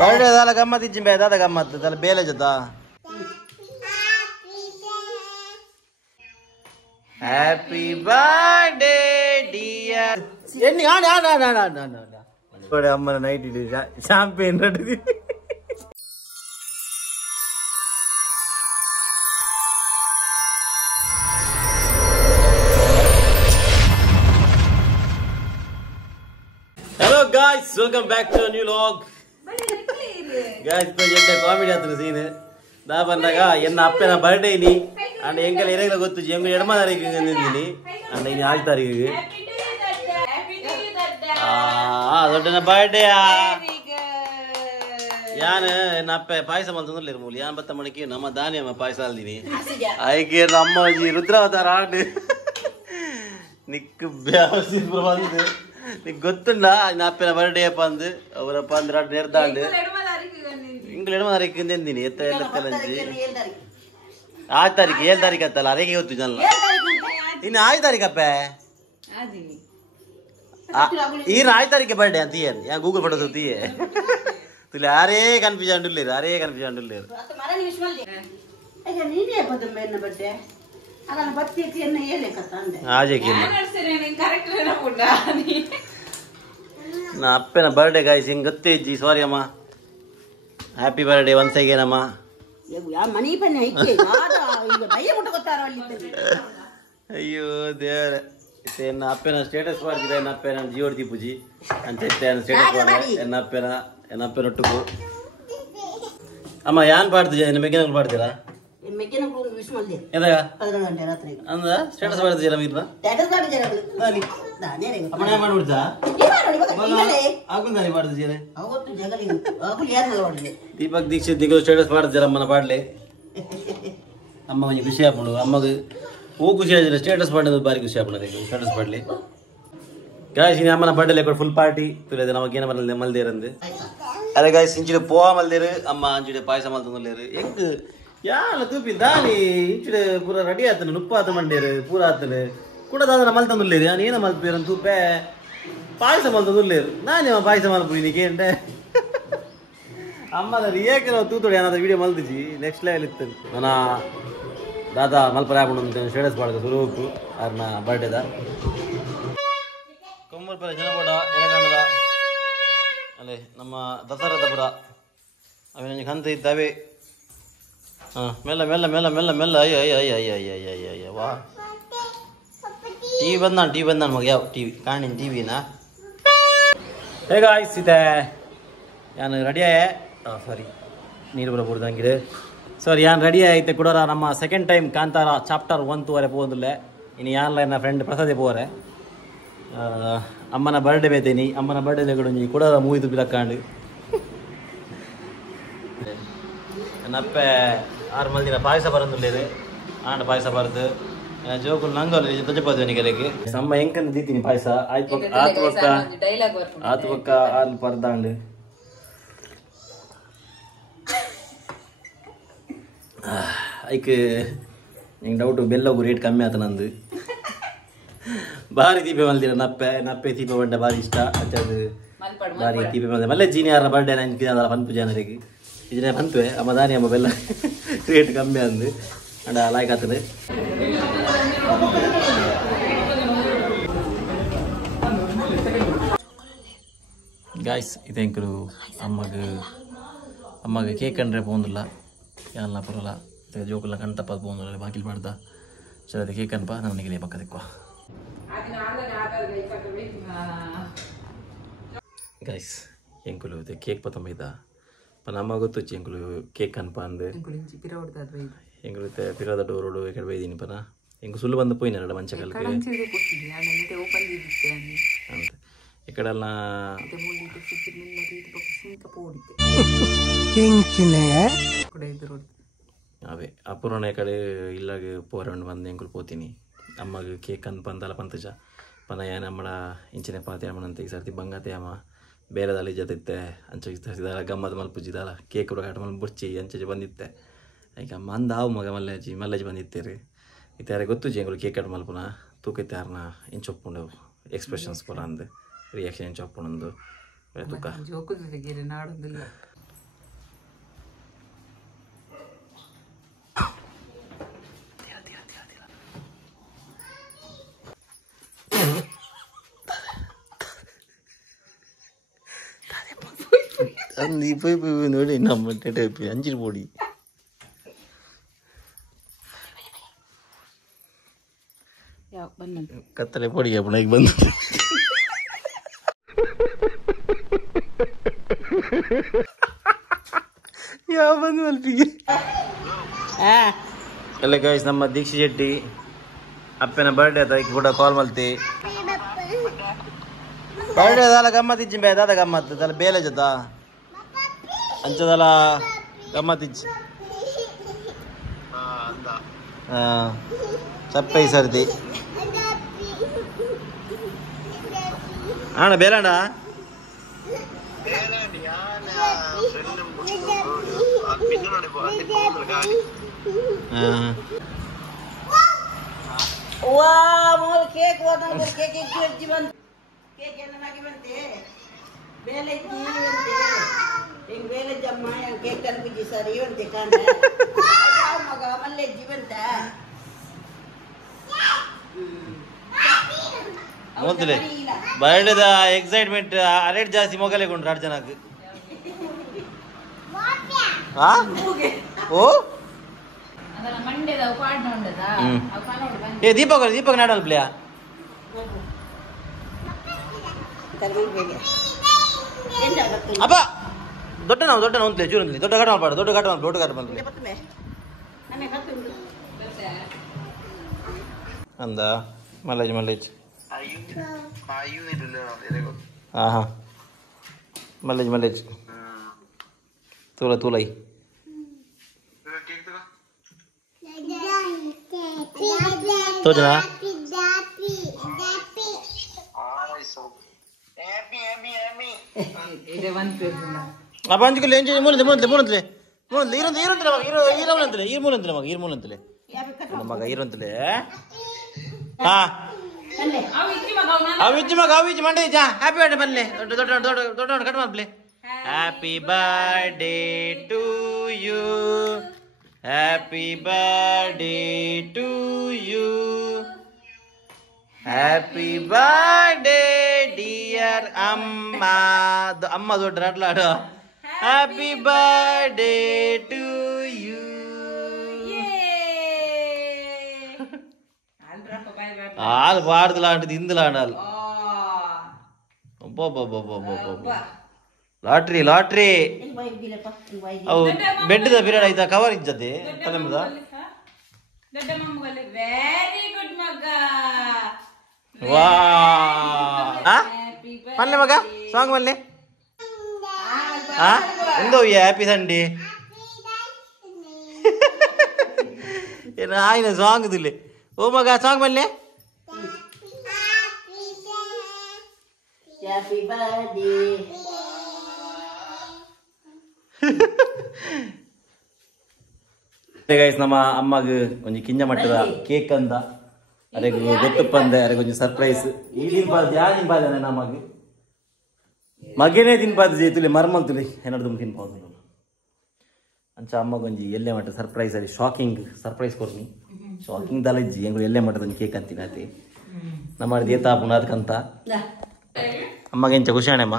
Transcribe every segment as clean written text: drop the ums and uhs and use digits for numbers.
Birthday ದಾಲ ಗಮ್ಮತ್ ಇಜ್ಜಿಂಬೆ ದಾದ ಗಮ್ಮತ್ ದಾಲ ಬೇಲೆ ಜೊತಾ ಹ್ಯಾಪಿ ಬರ್ಡೇ ಡಿಯರ್ ಎಣ್ಣಿ ಆಡ ಆಡ ಆಡ ಆಡ ಆಡ ಅಮ್ಮನ night ED champion ನಡೀತಿ Hello guys, welcome back to a new vlog. Guys, तो ये कॉमेडी आता है सीन है. दा बंदा एन्न अप्पेन बर्थडे नी and ಎಂಕಲ ಎರೆಗಲ ಗೊತ್ತು ಎಂಗ ಎಡಮ ತಾರೀಕಿಗೆ ಬಂದಿದ್ದೀನಿ and ಇನ್ನು 6 ತಾರೀಕಿಗೆ ದೊಡ್ಡನ ಬರ್ಡೇ ಯಾನ್ ಎನ್ನ ಅಪ್ಪೆ ಪಾಯಸ ಮಲ್ತಂದಿಲ್ಲ ಮೂಲಿ ಯಾನ್ ಬತ್ತ ಮಣಿಕೆ ನಮ್ಮ ದಾನಿಯಮ್ಮ ಪಾಯಸ ಅಲ್ದಿನಿ ಆಯ್ಕೆ ನಮ್ಮ ಈ ರುದ್ರಾವತಾರ ಆಡ್ ನಿಕ್ ಬ್ಯಾವಸಿ ಪ್ರಬಂಧ ನಿಕ್ ಗೊತ್ತುಂಡ ಇನ್ನ ಅಪ್ಪನ ಬರ್ಡೇ ಅಪ್ಪ ಅಂದು ಅವರಪ್ಪ ಅಂದ್ರೆ ನೆರ್ದಾಂಡು ಇಂಗ್ಲ ಎಡಮ ತಾರೀಕಿಗೆ ಎಂದಿನಿ ಎತ್ತ ಎಲ್ಲಂಜಿ 6 ತಾರೀಕು 7 ತಾರೀಕು ಆತಲ್ಲ ಅರೆಗೆ ಗೊತ್ತು ಜನ ಇನ್ನು 6 ತಾರೀಕು ಅಪ್ಪ ಈ 6 ತಾರೀಕು ಬರ್ಡೇ ಅಂತ ಯಾ ಗೂಗಲ್ ಫೋಟೋ ಸುತ್ತೀಯೇ ತುಲೆ ಅರೇ ಕನ್ಫ್ಯೂಷನ್ ಉಳ್ಳೇರು ಅರೇ ಕನ್ಫ್ಯೂಷನ್ ಉಳ್ಳೇರು ನಾ ಅಪ್ಪನ ಬರ್ಡೇ ಗಾಯ್ಸ್ ಹಿಂಗ್ ಗೊತ್ತೇ ಇಜ್ಜಿ ಸಾರಿ ಅಮ್ಮ ಹ್ಯಾಪಿ ಬರ್ಡೇ ಒನ್ಸ್ ಅಗೇನ್ ಅಮ್ಮ ಅಯ್ಯೋ ದೇವರ ಎನ್ನ ಅಪ್ಪನ ಸ್ಟೇಟಸ್ ಮಾಡ್ತಿದ್ದೆ ಎನ್ನ ಅಪ್ಪನ ಜಿಯೋಡ್ತಿ ಪೂಜಿ ಅಂತ ಸ್ಟೇಟಸ್ ಮಾಡಿದೆ ಎನ್ನ ಅಪ್ಪನ ಒಟ್ಟುಕು ಅಮ್ಮ ಯಾನ್ ಪಾಡ್ತಿದ್ಯಾ ಎನ್ನ ಮೆಕ್ಕೆನಗಳು ಪಾಡ್ತೀರಾ ಅಂದ ಸ್ಟೇಟಸ್ ಮಾಡ್ತಿದ್ದೀರಾ ಮೀರ್ನ ಅಪ್ಪನ ಮಾಡ್ಬಿಡ್ತಾ ಆಗುಂದಾನಿ ಮಾಡ್ತಿದ್ದೀರಾ ದೀಪಕ್ ದೀಕ್ಷಿತ್ ದಿಗು ಸ್ಟೇಟಸ್ ಮಾಡ್ತಿದ್ದೀರ ಅಮ್ಮನ ಪಾಡ್ಲೆ ಅಮ್ಮ ಒಂಜಿ ಖುಷಿ ಆಪುಂಡು ಅಮ್ಮಗ ಹೂ ಖುಷಿ ಆದ್ರೆ ಸ್ಟೇಟಸ್ ಮಾಡಿದ್ರೆ ಬಾರಿ ಖುಷಿ ಆಪುಂಡು ಸ್ಟೇಟಸ್ ಪಾಡ್ಲಿ ಗಾಯ್ಸ್ ಇನ್ನು ಅಮ್ಮನ ಬರ್ಡೇ ಲೆಕ್ಕ ಫುಲ್ ಪಾರ್ಟಿ ತುಳಿದ ನಮಗೇನ ಬರಲ್ಲ ಮಲ್ದೇರಂದು ಅದೇ ಗಾಯ್ಸ್ ಇಂಚಿಡೆ ಪೋವ ಮಲ್ದೇರು ಅಮ್ಮ ಅಂಚಿಡೆ ಪಾಯಸ ಮಲ್ತಂದುಲ್ಲೇರು ಹೆಂಗ್ ಯಾನ ತೂಪಿ ದಾನಿ ಇಂಚಿಡೆ ಪೂರ ರೆಡಿ ಆತನು ನುಪ್ಪಾತ ಮಂಡೇರು ಪೂರ ಆತನು ಕೂಡ ದಾದನ ಮಲ್ತಂದುಲ್ಲೇರು ನಾನು ಏನ ಮಲ್ಪೇರು ತೂಪೆ ಪಾಯಸ ಮಲ್ತಂದುಲ್ಲೇರು ನಾನು ಪಾಯಸ ಮಲ್ಪು ನೀಕೇಂಡೆ ಅಮ್ಮನ ರಿಯಾಕೆ ನಾವು ತೂತೋಡಿ ಏನಾದ್ರು ವಿಡಿಯೋ ಮಲ್ದಿಜಿ ನೆಕ್ಸ್ಟ್ ಲೆವೆಲ್ ಇತ್ತು ನನ್ನ ದಾದಾ ಮಲ್ಪರ ಹಾಕೊಂಡು ಸ್ಟೇಟಸ್ ಮಾಡಿದೆ ಸ್ವರೂಪು ಅವ್ರನ್ನ ಬರ್ಡೇದ ಕೊಮ್ಮಲ್ಪರ ಜನಪಡ ಎರೆಗಂಡದ ಅಲ್ಲೇ ನಮ್ಮ ದಸರಾದಪುರ ಅವನ ಹಂತ ಇದ್ದಾವೆ ಮೆಲ್ಲ ಮೆಲ್ಲ ಮೆಲ್ಲ ಮೆಲ್ಲ ಮೆಲ್ಲ ಅಯ್ಯ ಅಯ್ಯ ಅಯ್ಯ ಅಯ್ಯ ಅಯ್ಯ ಅಯ್ಯ ಅಯ್ಯ ವಾ ಟಿವಿ ಬಂದಾನ ಮಗ ಯಾವ ಟಿವಿ ಕಾಣಿನ ಟಿವಿನಾ ಹೇಗ ಆಯ್ಸಿದೆ ನಾನು ರೆಡಿಯಾಯ ಸಾರಿ ನೀರು ಬರಬಹುದು ಹಂಗಿದೆ ಸರ್ ಯಾನ್ ರೆಡಿ ಆಯ್ತೆ ಕೂಡ ನಮ್ಮ ಸೆಕೆಂಡ್ ಟೈಮ್ ಕಾಂತಾರ ಚಾಪ್ಟರ್ 1 ವರೆ ಹೋದಿಲ್ಲ ಇನ್ನು ಯಾನ್ಲ ನನ್ನ ಫ್ರೆಂಡ್ ಪ್ರಸಾದೇ ಪೋರೆ ಅಮ್ಮನ ಬರ್ಡೇ ಬೇತೇನಿ ಅಮ್ಮನ ಬರ್ಡೇ ಕೂಡ ಕೂಡ ಮೂವಿ ತುಪ್ಪಿಲಕ್ಕಾಂಡು ನನ್ನಪ್ಪ 6 ಮಂದಿನ ಪಾಯಸ ಬರಂದುಳ್ಳೇರು ಆಂಡ ಪಾಯಸ ಬರದು ಜೋಕುಲು ನಂಗಲ್ಲ ತಜಪದ್ವನಿಗೆಲೆಗೆ ಅಮ್ಮ ಹೆಂಕಂದು ದೀತೀನಿ ಪಾಯಸ ಆಯ್ತು ಆತು ಪಕ್ಕ ಆಲು ಪರ್ದಾಂಡು ಐಕ್ ನಿಂಗೆ ಡೌಟು ಬೆಲ್ಲಗು ರೇಟ್ ಕಮ್ಮಿ ಆತ ನಂದು ಭಾರಿ ದೀಪ ಮಲ್ದಿರ ನಪ್ಪೆ ದೀಪ ಬಂಡ ಭಾರಿ ಇಷ್ಟ ಅದು ಭಾರಿ ದೀಪ ಮಲ್ದ ಮಲ್ಲೆ ಜೀನಿಯಾರ ಬರ್ಡೇ ನಾನು ಪನ್ಪು ಜನರಿಗೆ ಇದನ್ನೇ ಬಂತುವೆ ಅಮ್ಮ ದಾನಿ ಅಮ್ಮ ಬೆಲ್ಲ ರೇಟ್ ಕಮ್ಮಿ ಅಂದು ಅಂಡ ಲಾಯ್ಕ್ ಆಗ್ತದೆ ಗಾಯ್ಸ್ ಇದೇಂಕರು ಅಮ್ಮಗೆ ಕೇಕ್ ಕಂಡ್ರೆ ಪೋಂದಿಲ್ಲ ಯಾನಲ್ಲ ಪರಲ್ಲ ಜೋಕುಲ್ಲ ಕಣ್ತಪ್ಪ ಪೋಂದಿಲ್ಲ ಬಾಕಿಲ್ ಮಾಡ್ದ ಸರಿ ಕೇಕ್ ಅನ್ಪ ನನಗೆ ಪಕ್ಕದಕ್ಕವ ಗೈಸ್ ಎಂಕುಲು ಕೇಕ್ ಪತ್ತೊಂಬೈದ ನಮ್ಮ ಗೊತ್ತು ಎಂಕುಲು ಕೇಕ್ ಅನ್ಪ ಅಂದು ಎಂಕುಲು ಪಿರದ ಡೋರೋಡು ಎಕಡೆ ಬೈದೀನಿ ಪನ ಎಂಕು ಸುಳ್ಳು ಬಂದು ಪೋಯಿನ ಎರಡು ಮಂಚಕಲ್ಗೆ ಅಂತ ಇಕಡೆಲ್ಲ ಅವೇ ಅಪೂರ್ಣ ಕಡೆ ಇಲ್ಲಾಗ ಪೋರಂಡು ಬಂದು ಎಂಕುಲು ಪೋತೀನಿ ಅಮ್ಮಗೆ ಕೇಕ್ ಅನ್ಪ ಅಂತಲ್ಲ ಪಂತಜ ಪನ ಏನಮ್ಮಳ ಇಂಚಿನ ಪಾತೆ ಅಮ್ಮನಂತ ಈ ಸರ್ತಿ ಬಂಗತೆ ಅಮ್ಮ ಬೇರೆದಲ್ಲಿ ಜೊತೆ ಅಂಚಿದ ಗಮ್ಮತ್ ಮಲ್ಪುಜಿದಲ್ಲ ಕೇಕ್ ಕೂಡ ಕಟ್ ಮಲ್ ಬುರ್ಚಿ ಅಂಚೆ ಬಂದಿತ್ತೆ ಈಗ ಅಮ್ಮ ಅಂದಾವು ಮಗ ಮಲ್ಲೇಜ್ ಬಂದಿತ್ತೇರಿ ಇತ್ತಾರೆ ಗೊತ್ತು ಜಂಗಳು ಕೇಕ್ ಕಟ್ ಮಲ್ಪುನ ತೂಕೈತೆ ಯಾರನ್ನ ಇಂಚೊಪ್ಪುಂಡು ಎಕ್ಸ್ಪ್ರೆಷನ್ಸ್ ಪುರ ಅಂದು ರಿಯಾಕ್ಷನ್ ಇಂಚೊಪ್ಪುಣಂದು ತೂಕ നീ പോയി പോയി നോടി നമ്മട്ടിട്ട് അഞ്ചിന് പോടി ಕತ್ತಲೆ ಪೊಡಿಗೆ ಪುನಃ ಬಂದು ಯಾವ ಬಂದು ಮಲ್ಪಿಗೆ ಎಲ್ಲ ಗಾಯ್ಸ್ ನಮ್ಮ ದೀಕ್ಷಿ ಶೆಟ್ಟಿ ಅಪ್ಪನ ಬರ್ಡೇ ಆಯ್ತು ಅದಕ್ಕೆ ಕೂಡ ಕಾಲ್ ಮಲ್ತಿ ಬರ್ಡೇ ದಾಲ ಗಮ್ಮತ್ ಇಚ್ಚಿ ಬೇ ದಾದ ಗಮ್ಮತ್ ದಾಲ ಬೇಲೆ ಜೊತ ಅಂಚದಲ್ಲ ಗಮ್ಮತ್ ಇಚ್ಚಿ ಸಪ್ಪೈ ಸರ್ದಿ ആണോ ബേലാണ്ടാ ಮೊದಲೇ ಬರ್ಡೇದ ಎಕ್ಸೈಟ್ಮೆಂಟ್ ಅರೇಟ್ ಜಾಸ್ತಿ ಮೊಗಲೇ ಕೊಂಡು 2 ಜನಕ್ಕೆ ಓ ಏ ದೀಪಕ್ ನಾಡಲ್ ಪ್ಲೇಯಾ ಅಪ್ಪ ದೊಡ್ಡ ನಾವು ಒಂದ್ಲೆ ಚೂರು ಒಂದ್ಲಿ ದೊಡ್ಡ ಘಟ ಮಾಡ್ಬಾರ್ದು ದೊಡ್ಡ ಘಟ ಮಾಡ್ಲಿ ಅಂದ ಮಲ್ಲೇಜ್ हाँ मल्लेज तुलाई तो जना अब अंजु लेंज मूलंतले मग इरंतले हाँ ಅವಿಚ್ಚಿ ಮಂಡೆ ಜಾ ಹ್ಯಾಪಿ ಬರ್ಡೇ ಬನ್ನಿ ದೊಡ್ಡ ಕಟ್ ಮಾಡ್ಲಿ happy birthday to you happy birthday to you happy birthday dear ಅಮ್ಮ ದೊಡ್ಡ ಆಟಲಾಡು ಹ್ಯಾಪಿ ಬರ್ಡೇ ಟು ಯು ఆలు పాడుతు లాంటిది ఇందులో ఆడాలి లాటరీ అవు బెడ్ ద పీరియడ్ అయితే కవర్ ఇచ్చది తల మీద వా పల్లె మగ సాంగ్ మళ్ళీ ఎందో హ్యాపీ సండే ఆయన సాంగ్ దిలే ಓ ಮಗ ಸಾಂಗ್ ಬಲ್ಲೆ ಹ್ಯಾಪಿ ಬರ್ಡೇ ಗೈಸ್ ನಮ್ಮ ಅಮ್ಮಗ ಒಂಜಿ ಕಿಂಜ ಮಟ್ಟದ ಕೇಕ್ ಅಂದ ಅರೆಗ್ ಗೊತ್ತಪ್ಪಂದೆ ಅರೆಗ್ ಒಂಜಿ ಸರ್ಪ್ರೈಸ್ ಈ ದಿನಪಾದ ಯಾ ದಿನಪಾದ ನಮಗೆ ಮಗೇನೇ ದಿನಪಾದ ಜೈತುಲೆ ಮರ್ಮಲ್ತುಲೆ ಏನಾದ್ರು ತುಂಬ ತಿನ್ಪಾದ ಅಂಚ ಅಮ್ಮಗೊಂಜಿ ಎಲ್ಲೇ ಮಟ್ಟ ಸರ್ಪ್ರೈಸ್ ಅಲ್ಲಿ ಶಾಕಿಂಗ್ ಸರ್ಪ್ರೈಸ್ ಕೊರ್ನಿ ಶಾಕಿಂಗ್ ದಾಲಜ್ಜಿ ಹೆಂಗ್ ಎಲ್ಲೇ ಮಟ್ಟದ ಕೇಕ್ ಅಂತೀನಿ ಅತಿ ನಮ್ಮ ದೇತಾ ಪುನಾದ್ಕಂತ ಅಮ್ಮಗೆ ಎಂಚ ಖುಷಿ ಅಣ್ಣ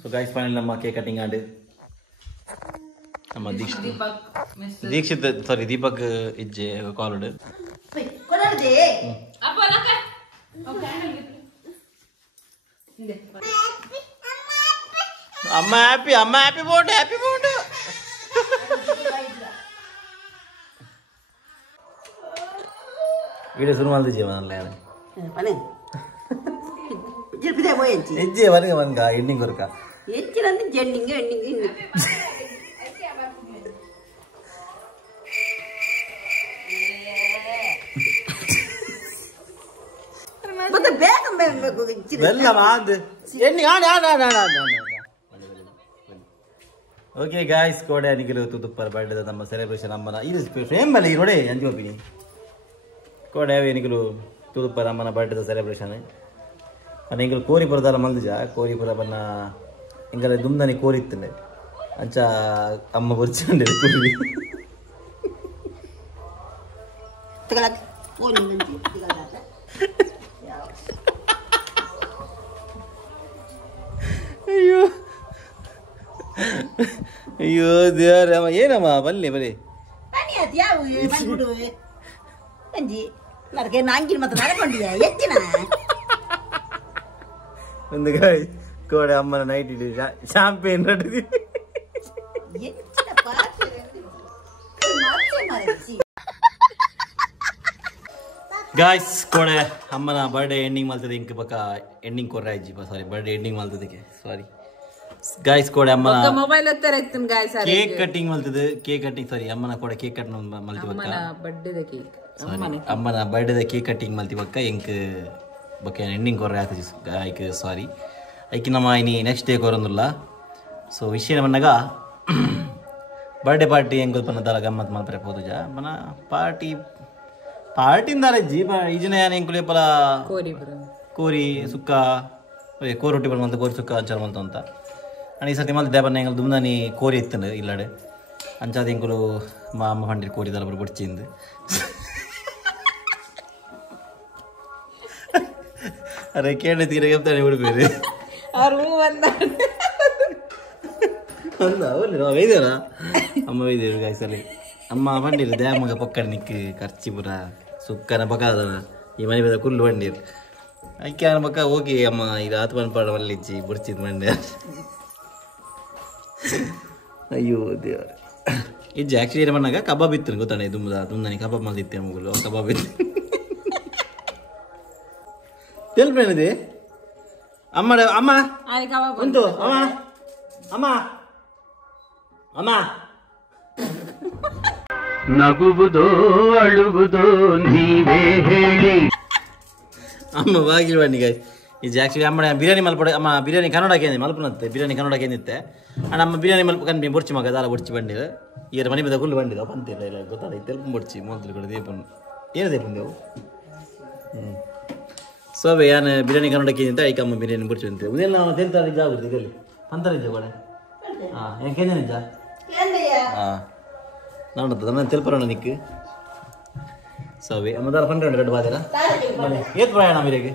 ಸೊ ಗೈಸ್ ಫೈನಲ್ ನಮ್ಮ ಕೇಕ್ ಕಟಿಂಗ್ ಆಡ್ ನಮ್ಮ ದೀಕ್ಷಿತ್ ಸಾರಿ ದೀಪಕ್ ಇಜ್ಜೆ ಕಾಲ್ಡ್ ಅಮ್ಮ ಹ್ಯಾಪಿ ಬರ್ಡೇ ವಿಡಿಯೋ ಶುರು ಮಾಡ್ತಿದ್ದೆ ಹೆಜ್ಜೆ ಬಂಗ ಎಂಡಿಂಗ್ ವರ್ಕ ಓಕೆ ಗಾಯ್ಸ್ ಕೋಡೆ ಅನಿಕಲು ತುಪ್ಪರ ಬರ್ಡೇ ನಮ್ಮ ಸೆಲೆಬ್ರೇಷನ್ ಅಮ್ಮನ ಇದು ಫ್ರೇಮ್ ಬಲ್ಲ ಈ ನೋಡೆ ಅಂಜು ಒಪ್ಪಿನಿ ಕೋಡೆ ಎನಿಕಲು ತುಪ್ಪರ ಅಮ್ಮನ ಬರ್ಡೇ ಸೆಲೆಬ್ರೇಷನ್ ಅನ್ನ ಎಂಗಲು ಕೋರಿಪುರದಲ್ಲ ಮಲ್ದಿಜ ಕೋರಿಪುರ ಬನ್ನ ಎಂಗಲ ದುಮ್ದನಿ ಕೋರಿತ್ತಿಲ್ಲ ಅಂಚ ಅಮ್ಮ ಬರ್ಚಂಡೆ ಕುರಿ ಅಯ್ಯೋ ಅಯ್ಯೋ ದೇವರಮ್ಮ ಏನಮ್ಮ ಬನ್ನಿ ಬರೀ ಒಂದು ಗಾಯ ಕೋಡೆ ಅಮ್ಮನ ನೈಟ್ ಇಡಿ ಶಾಂಪೇನ್ ನಡಿದಿ ಗಾಯ್ಸ್ ಕೋಡೆ ಅಮ್ಮನ ಬರ್ಡೇ ಎಂಡಿಂಗ್ ಮಾಡ್ತದೆ ಇಂಕ ಬಕ್ಕ ಎಂಡಿಂಗ್ ಕೊರ್ರೆ ಅಜ್ಜಿ ಸಾರಿ ಬರ್ಡೇ ಎಂಡಿಂಗ್ ಮಾಡ್ತದಕ್ಕೆ ಸಾರಿ ಗಾಯ್ಸ್ ಕೋಡೆ ಅಮ್ಮನ ಮೊಬೈಲ್ ಹತ್ತರ ಇತ್ತು ಗಾಯ್ಸ್ ಕೇಕ್ ಕಟ್ಟಿಂಗ್ ಮಾಡ್ತದೆ ಕೇಕ್ ಕಟ್ಟಿಂಗ್ ಸಾರಿ ಅಮ್ಮನ ಕೋಡೆ ಕೇಕ್ ಕಟ್ ಮಲ್ತಿ ಬಕ್ಕ ಬರ್ಡೇದ ಕೇಕ್ ಅಮ್ಮನ ಬರ್ಡೇದ ಕೇಕ್ ಕಟ್ಟಿಂಗ್ ಮಲ್ತಿ ಬಕ್ಕ ಇಂಕ ಬಕ್ಕ ಎಂಡಿಂಗ್ ಕೊರ್ರೆ ಆಗ್ತದೆ ಗಾಯ್ಕ್ ಸಾರಿ ಐಕಿ ನಮ್ಮ ಇನಿ ನೆಕ್ಸ್ಟ್ ಡೇ ಕೊರೊಂದಿಲ್ಲ ಸೊ ವಿಷಯ ಮನ್ನಾಗ ಬರ್ಡೇ ಪಾರ್ಟಿ ಹೆಂಗೆ ಗೊತ್ತಲ್ಲ ಗಮ್ಮತ್ ಮಾಡ್ತಾರೆ ಪೋದುಜ ಮನ ಪಾರ್ಟಿ ಪಾರ್ಟಿಂದಾರ ಅಜ್ಜಿ ಈಜಿನ ಏನು ಹೆಂಗೆ ಕುಳಿಯಪ್ಪಲ ಕೋರಿ ಸುಕ್ಕ ಕೋರಿ ರೊಟ್ಟಿ ಬಂದು ಕೋರಿ ಸುಕ್ಕ ಅಂಚಾರ ಬಂತು ಅಂತ आणि ಈ ಸರ್ತಿ ಮಲ್ತಿ ದೇಬನ್ನ ಹೆಂಗೆ ದುಮ್ದಾನಿ ಕೋರಿ ಇತ್ತಂಡು ಇಲ್ಲಡೆ ಅಂಚಾದ ಹೆಂಗಲು ಮಾ ಅಮ್ಮ ಪಂಡಿರ್ ಕೋರಿದಲ್ಲ ಬರ ಬುಡ್ಚಿಂದು ಅರೆ ಕೇಳಿ ತೀರ ಗೆಪ್ತಾನೆ ಹುಡುಗರು ವೈದ್ಯರ ಅಮ್ಮ ವೈದ್ಯರು ಗಾಯ್ಸಲ್ಲಿ ಅಮ್ಮ ಪಂಡಿರು ದ್ಯಾಮಗ ಪಕ್ಕಡ ನಿಕ್ಕು ಖರ್ಚಿ ಪುರ ಸುಕ್ಕನ ಪಕಾದನ ಈ ಮನೆ ಬೇದ ಕುಲ್ಲು ಪಂಡಿರು ಅಕ್ಕಿ ಅನ್ನ ಪಕ್ಕ ಹೋಗಿ ಅಮ್ಮ ಇದು ಆತು ಪನ್ಪಾಡ ಮಲ್ಲಿಚ್ಚಿ ಬುಡ್ಚಿದ್ ಮಂಡ್ಯ ಅಯ್ಯೋ ದೇವ್ರ ಇಜ್ಜಿ ಆ್ಯಕ್ಚುಲಿ ಏನು ಬಂದಾಗ ಕಬಾಬ್ ಇತ್ತು ಗೊತ್ತಾನೆ ದುಮ್ದಾನಿ ಕಬಾಬ್ ಮಾಡಿತ್ತೆ ಮಗುಲು ಕಬಾಬ್ ಇತ್ತು ತೆಲ್ಪೇನಿದೆ ಅಮ್ಮ ಅಮ್ಮ ಉಂಟು ಅಮ್ಮ ಅಮ್ಮ ಅಮ್ಮ ನಗುವುದೋ ಅಳುವುದೋ ನೀವೇ ಹೇಳಿ ಅಮ್ಮ ಬಾಗಿಲು ಬನ್ನಿ ಗಾಯ್ ಇದು ಆ್ಯಕ್ಚುಲಿ ಅಮ್ಮ ಬಿರಿಯಾನಿ ಮಲ್ಪಡೆ ಅಮ್ಮ ಬಿರಿಯಾನಿ ಕನ್ನಡಕ್ಕೆ ಮಲ್ಪನತ್ತೆ ಬಿರಿಯಾನಿ ಕನ್ನಡಕ್ಕೆ ಏನಿತ್ತೆ ಅಂಡ್ ಅಮ್ಮ ಬಿರಿಯಾನಿ ಮಲ್ಪ ಕನ್ಪಿ ಬೊಡ್ಚಿ ಮಗ ದಾಲ ಬೊಡ್ಚಿ ಬಂದಿದೆ ಈಗ ಮನೆ మీద ಕುಲ್ಲು ಬಂದಿದೆ ಪಂತಿಲ್ಲ ಇಲ್ಲ ಗೊತ್ತಾಗ ತೆಲ್ಪು ಬೊಡ್ಚಿ ಮೊದಲು ಕೂಡ ದೀಪನ್ ಏನು ದೀಪಂದೇವು ಸೊ ಯಾನು ಬಿರಿಯಾನಿ ಕನ್ನಡಕ್ಕೆ ಏನಿತ್ತು ಐಕ ಅಮ್ಮ ಬಿರಿಯಾನಿ ಬೊಡ್ಚಿ ಅಂತೆ ಉದೆಲ್ಲ ನಾವು ತೆಲ್ತಾರೆ ನಿಜ ಆಗುತ್ತೆ ಇದರಲ್ಲಿ ಅಂತಾರೆ ನಿಜ ಕೂಡ ಹಾಂ ಏನು ಕೇಂದ್ರ ನಿಜ ಹಾಂ ನೋಡುತ್ತೆ ನನ್ನ ತೆಲ್ಪರೋಣ ನಿಕ್ಕು ಸೊ ಅಮ್ಮದಾರ 100 ಗಂಟೆ ಬಾದಿರ ಏತ್ ಪ್ರಯಾಣ ಬಿರಿಯಾಗಿ